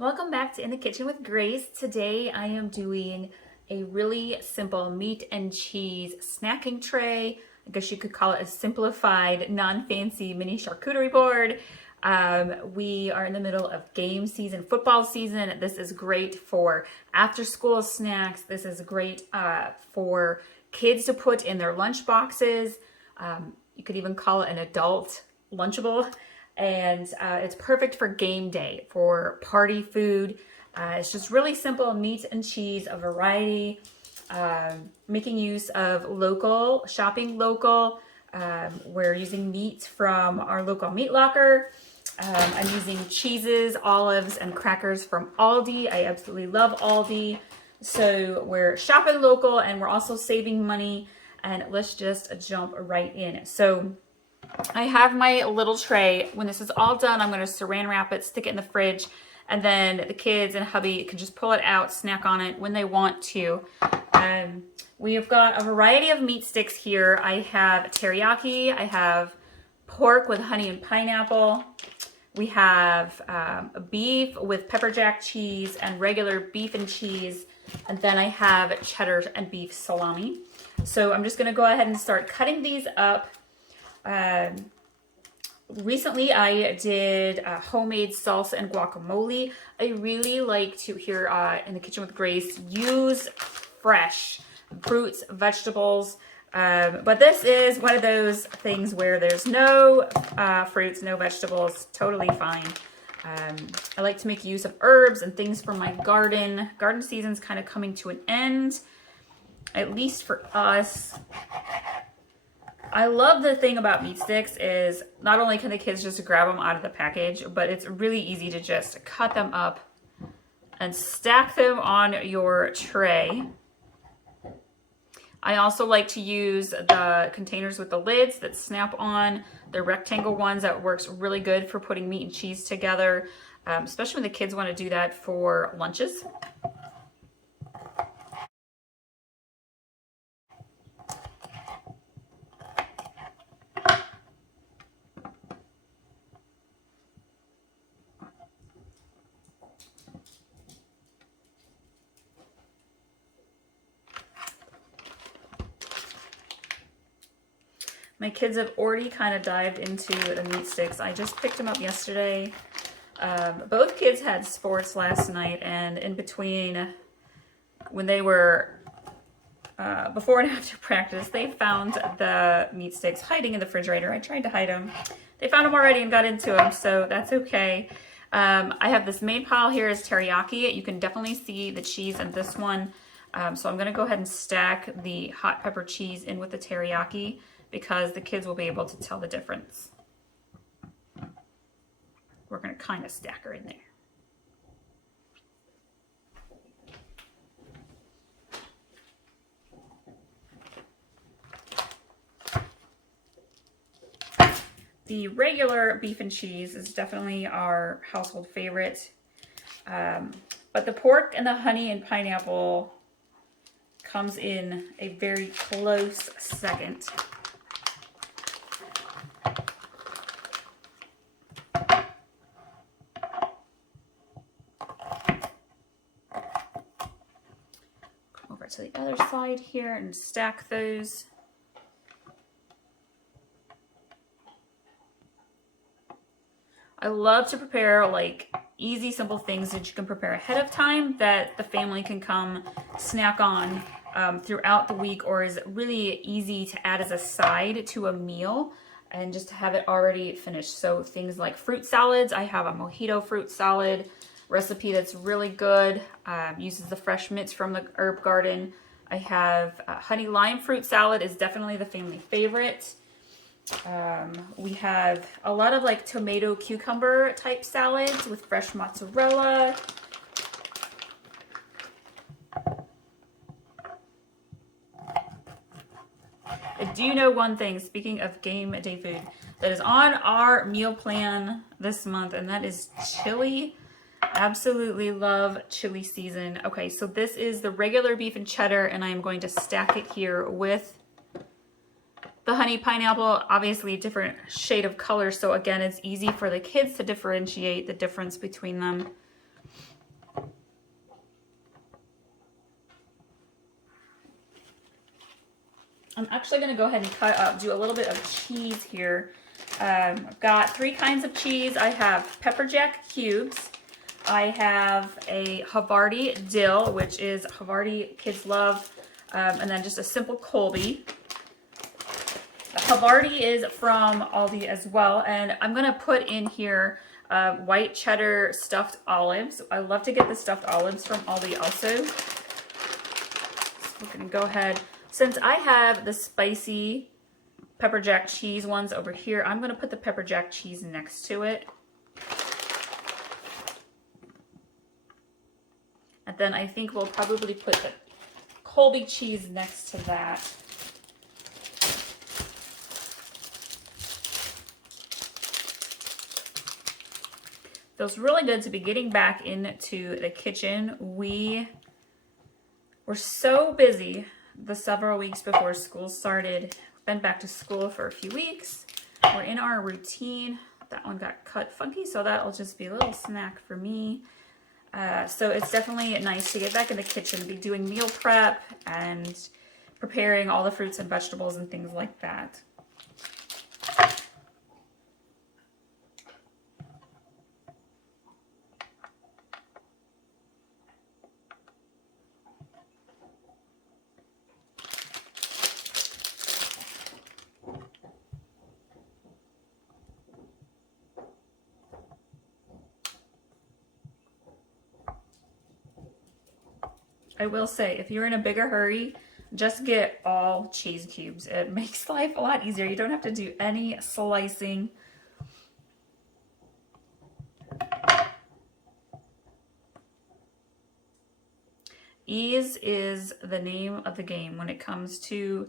Welcome back to In the Kitchen with Grace. Today I am doing a really simple meat and cheese snacking tray. I guess you could call it a simplified, non-fancy mini charcuterie board. We are in the middle of game season, football season. This is great for after school snacks. This is great for kids to put in their lunch boxes. You could even call it an adult Lunchable. And it's perfect for game day, for party food. It's just really simple meat and cheese, a variety, making use of shopping local. We're using meat from our local meat locker. I'm using cheeses, olives, and crackers from Aldi. I absolutely love Aldi. So we're shopping local and we're also saving money. And let's just jump right in. So I have my little tray. When this is all done, I'm going to saran wrap it, stick it in the fridge, and then the kids and hubby can just pull it out, snack on it when they want to. We've got a variety of meat sticks here. I have teriyaki. I have pork with honey and pineapple. We have beef with pepper jack cheese and regular beef and cheese. And then I have cheddar and beef salami. So I'm just going to go ahead and start cutting these up. Recently I did homemade salsa and guacamole. I really like to, here in the Kitchen with Grace, use fresh fruits, vegetables. But this is one of those things where there's no fruits, no vegetables, totally fine. I like to make use of herbs and things from my garden. Garden season's kind of coming to an end, at least for us. I love the thing about meat sticks is not only can the kids just grab them out of the package, but it's really easy to just cut them up and stack them on your tray. I also like to use the containers with the lids that snap on, the rectangle ones. That works really good for putting meat and cheese together, especially when the kids want to do that for lunches. My kids have already kind of dived into the meat sticks. I just picked them up yesterday. Both kids had sports last night, and in between, when they were before and after practice, they found the meat sticks hiding in the refrigerator. I tried to hide them. They found them already and got into them, so that's okay. I have this main pile here is teriyaki. You can definitely see the cheese in this one. So I'm going to go ahead and stack the hot pepper cheese in with the teriyaki, because the kids will be able to tell the difference. We're going to kind of stack her in there. The regular beef and cheese is definitely our household favorite. But the pork and the honey and pineapple comes in a very close second. To the other side here and stack those. I love to prepare like easy, simple things that you can prepare ahead of time that the family can come snack on throughout the week, or is really easy to add as a side to a meal and just to have it already finished. So things like fruit salads. I have a mojito fruit salad recipe that's really good, uses the fresh mints from the herb garden. I have honey lime fruit salad is definitely the family favorite. We have a lot of like tomato cucumber type salads with fresh mozzarella. I do know one thing, speaking of game day food, that is on our meal plan this month, and that is chili. Absolutely love chili season. Okay, so this is the regular beef and cheddar, and I am going to stack it here with the honey pineapple. Obviously a different shade of color, so again, it's easy for the kids to differentiate the difference between them. I'm actually going to go ahead and cut up, do a little bit of cheese here. I've got 3 kinds of cheese. I have pepper jack cubes. I have a Havarti dill, which is Havarti kids love, and then just a simple Colby. Havarti is from Aldi as well, and I'm going to put in here white cheddar stuffed olives. I love to get the stuffed olives from Aldi also. So we're going to go ahead. Since I have the spicy pepper jack cheese ones over here, I'm going to put the pepper jack cheese next to it. And then I think we'll probably put the Colby cheese next to that. Feels really good to be getting back into the kitchen. We were so busy the several weeks before school started. Been back to school for a few weeks. We're in our routine. That one got cut funky, so that'll just be a little snack for me. So it's definitely nice to get back in the kitchen, be doing meal prep and preparing all the fruits and vegetables and things like that. I will say, if you're in a bigger hurry, just get all cheese cubes. It makes life a lot easier. You don't have to do any slicing. Ease is the name of the game when it comes to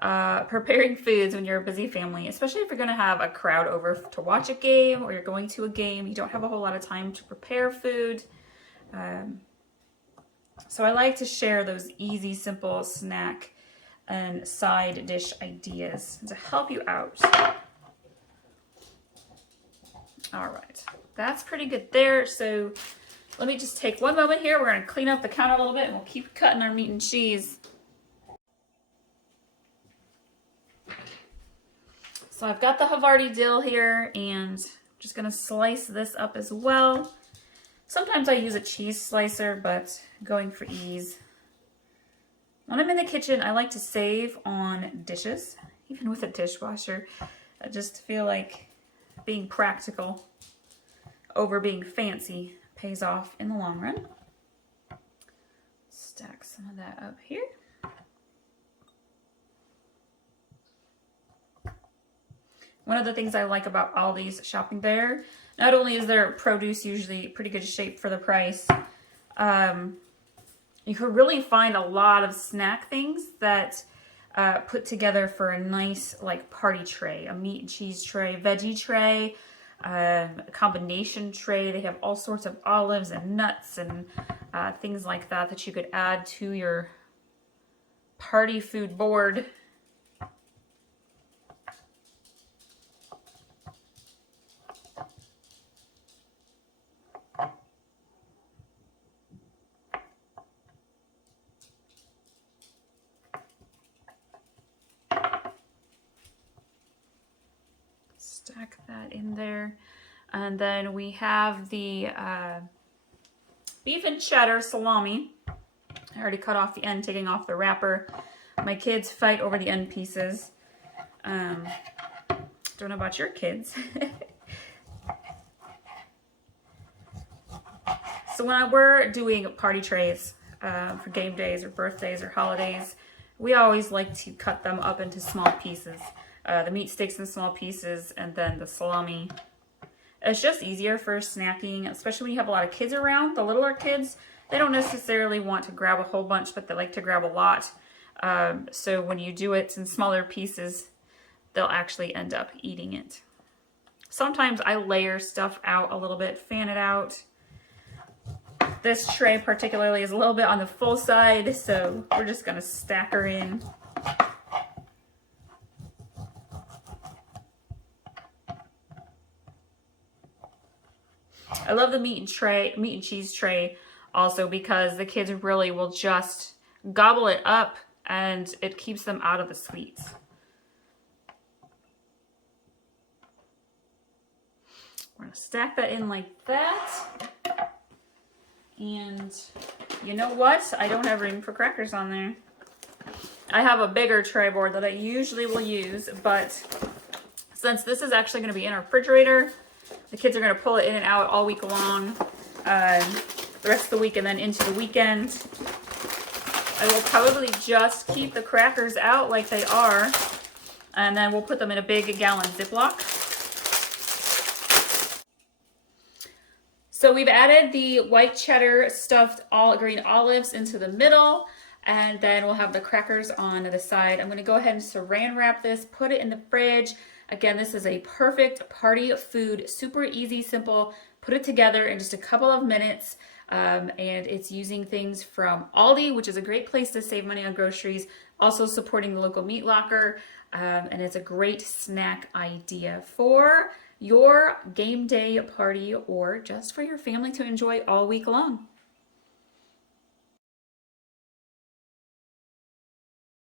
preparing foods when you're a busy family, especially if you're going to have a crowd over to watch a game or you're going to a game. You don't have a whole lot of time to prepare food. So I like to share those easy, simple snack and side dish ideas to help you out. All right, that's pretty good there. So let me just take one moment here. We're going to clean up the counter a little bit and we'll keep cutting our meat and cheese. So I've got the Havarti dill here and I'm just going to slice this up as well. Sometimes I use a cheese slicer, but going for ease. When I'm in the kitchen, I like to save on dishes, even with a dishwasher. I just feel like being practical over being fancy pays off in the long run. Stack some of that up here. One of the things I like about Aldi's shopping there, not only is their produce usually pretty good shape for the price, you can really find a lot of snack things that put together for a nice like party tray, a meat and cheese tray, veggie tray, a combination tray. They have all sorts of olives and nuts and things like that that you could add to your party food board. Stack that in there. And then we have the beef and cheddar salami. I already cut off the end, taking off the wrapper. My kids fight over the end pieces. Don't know about your kids. So when we're doing party trays for game days or birthdays or holidays, we always like to cut them up into small pieces. The meat sticks in small pieces, and then the salami. It's just easier for snacking, especially when you have a lot of kids around. The littler kids, they don't necessarily want to grab a whole bunch, but they like to grab a lot. So when you do it in smaller pieces, they'll actually end up eating it. Sometimes I layer stuff out a little bit, fan it out. This tray particularly is a little bit on the full side, so we're just going to stack her in. I love the meat and cheese tray also because the kids really will just gobble it up and it keeps them out of the sweets. We're gonna stack that in like that. And you know what? I don't have room for crackers on there. I have a bigger tray board that I usually will use, but since this is actually going to be in our refrigerator, the kids are going to pull it in and out all week long, the rest of the week and then into the weekend. I will probably just keep the crackers out like they are, and then we'll put them in a big gallon Ziploc. So we've added the white cheddar stuffed all green olives into the middle, and then we'll have the crackers on the side. I'm going to go ahead and saran wrap this, put it in the fridge. Again, this is a perfect party food, super easy, simple. Put it together in just a couple of minutes, and it's using things from Aldi, which is a great place to save money on groceries, also supporting the local meat locker, and it's a great snack idea for your game day party or just for your family to enjoy all week long.